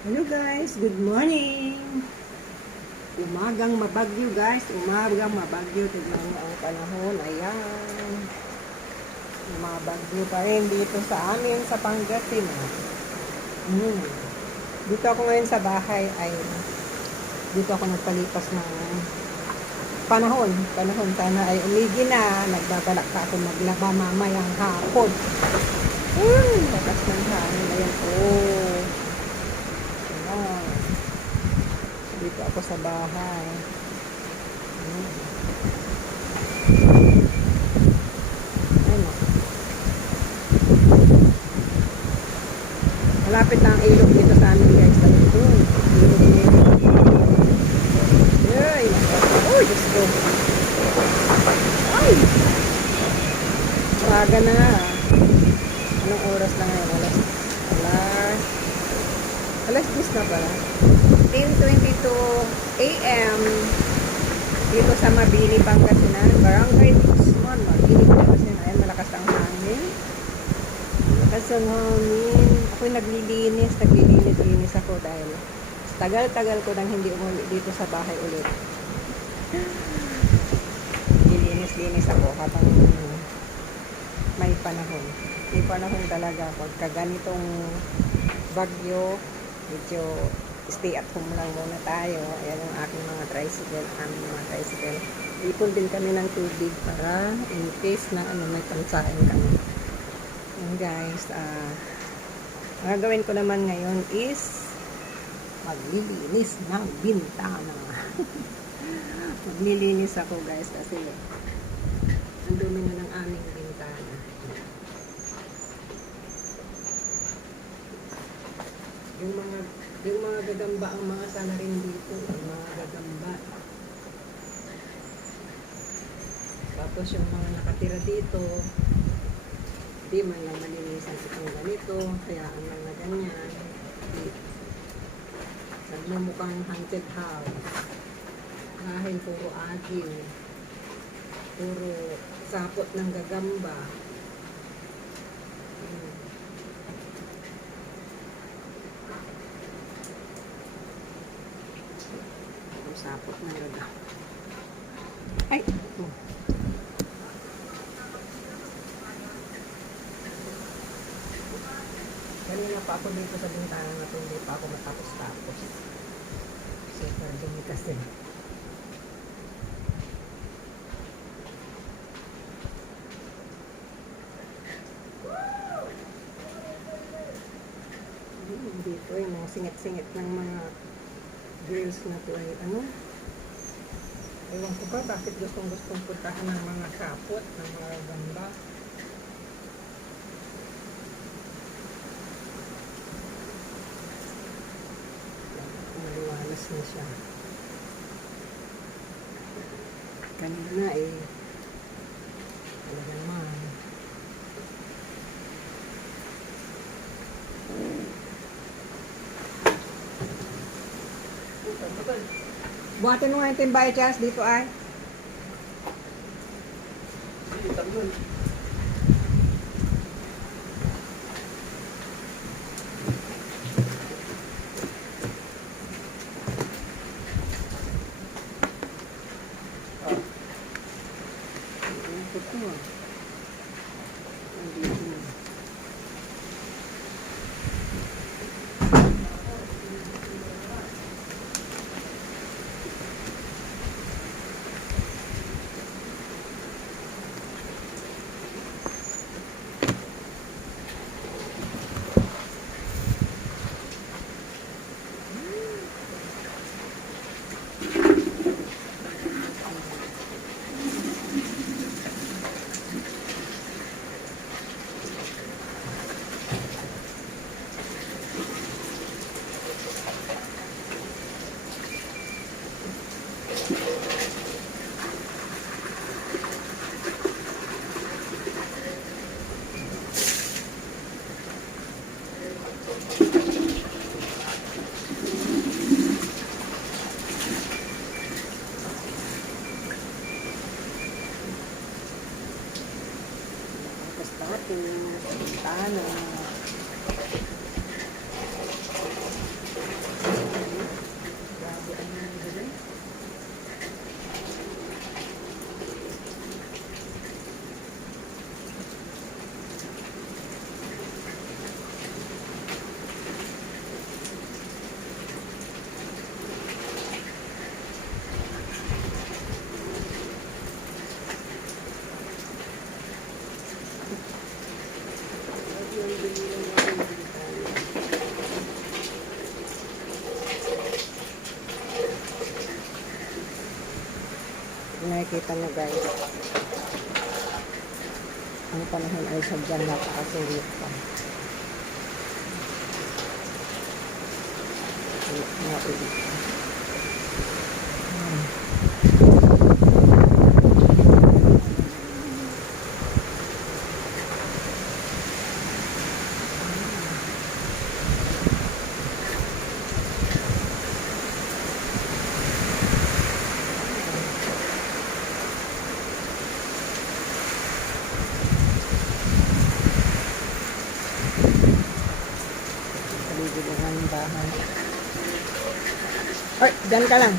Hello guys, good morning. Umagang mabagyo guys, umagang mabagyo. Tignan mo ang panahon, ayan. Mabagyo pa rin dito sa amin sa Pangasinan. Dito ako ngayon sa bahay ay dito ako nagpalipas ng panahon. Sana ay umigi na. Nagbabalak pa ako maglaba mamayang hapon. Lakas ng hangin. Ayan, oh. Ayan. Dito ako sa bahay. Ano? Malapit na ang ilog dito sa amin guys. Ito. Ilog nito. Ay, oh, Diyos ko. Ay! Umaga na. Anong oras na ngayon? Alas 10 na pala. 10:22 a.m. dito sa Mabini, Pangasinan. Barangay Dixon. Mabini, Pangasinan. Ayan, malakas ang hangin. Malakas ang hangin. Ako'y naglilinis ako dahil tagal-tagal ko nang hindi umuwi dito sa bahay ulit. Nilinis ako habang may panahon. May panahon talaga. Pagka ganitong bagyo, medyo stay at home lang muna tayo. Ayan ang aking mga tricycle, ipon din kami ng tubig para in case na may pansain kami. Ayan guys, ang gagawin ko naman ngayon is maglilinis ng bintana. Maglilinis ako guys kasi ang dumi na ng aming bintana. Yung mga gagamba ang mga sana rin dito. Yung mga gagamba. Tapos yung mga nakatira dito, di man lang malinisan itong ganito. Kaya ang mga ganyan. Nagmumukhang haunted house. Dahil puro agil. Puro sapot ng gagamba. Sapot na gagamba. Ay! Kanina pa ako dito sa bintana na hindi pa ako matapos-tapos. Super dumi kasi. Dito ay mga singit-singit ng mga girls na to ay ewan ko ba bakit gustong puntahan ng mga kapot, ng mga ganda. Maliwalas na siya. Kanina talaga naman. Buhatin mo nga yung timbay, Chas, dito ay. Bintana. Kita nyo guys. Ang panahon ay sadyang napakasulit pa. Mga ulit pa. Paligid ng aming bahay. Ay, dyan ka lang.